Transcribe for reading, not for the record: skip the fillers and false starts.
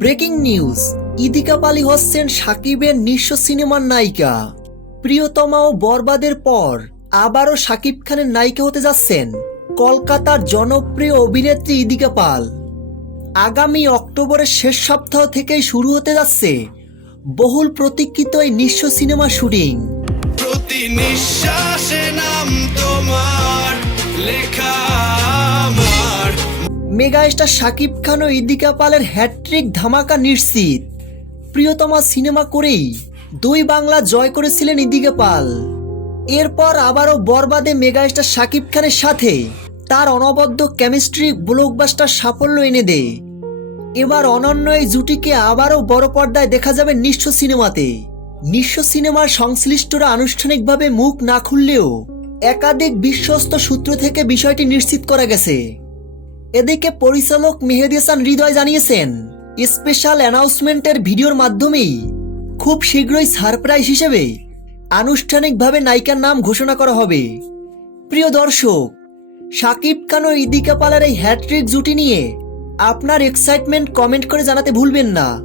Breaking news, ইদিকা পালি হচ্ছেন সাকিবের নিঃস্ব সিনেমার নায়িকা। প্রিয়তমা ও বরবাদের পর আবারও সাকিব খানের নায়িকা হতে যাচ্ছেন কলকাতার জনপ্রিয় অভিনেত্রী ইদিকা পাল। আগামী অক্টোবরের শেষ সপ্তাহ থেকেই শুরু হতে যাচ্ছে বহুল প্রতীক্ষিত এই নিঃস্ব সিনেমা শুটিং। প্রতি নিঃশ্বাসে নাম তোমার লেখা আমার। মেগা স্টার সাকিব খান ও ইদিকা পালের হ্যাট্রিক ধামাকা নিশ্চিত। প্রিয়তমা সিনেমা করেই দুই বাংলা জয় করেছিলেন ইদিকা পাল। এরপর আবারও বরবাদে মেগা স্টার সাকিব খানের সাথে তার অনবদ্য কেমিস্ট্রি ব্লকবাস্টার সাফল্য এনে দেয়। এবার অনন্য এই জুটিকে আবারও বড় পর্দায় দেখা যাবে নিঃস্ব সিনেমাতে। নিঃস্ব সিনেমার সংশ্লিষ্টরা আনুষ্ঠানিকভাবে মুখ না খুললেও একাধিক বিশ্বস্ত সূত্র থেকে বিষয়টি নিশ্চিত করা গেছে। এদিকে পরিচালক মেহেদী হাসান হৃদয় জানিয়েছেন, স্পেশাল অ্যানাউন্সমেন্টের ভিডিওর মাধ্যমেই খুব শীঘ্রই সারপ্রাইজ হিসেবে আনুষ্ঠানিকভাবে নায়িকার নাম ঘোষণা করা হবে। প্রিয় দর্শক, সাকিব খান ও ইদিকা পালের এই হ্যাট্রিক জুটি নিয়ে আপনার এক্সাইটমেন্ট কমেন্ট করে জানাতে ভুলবেন না।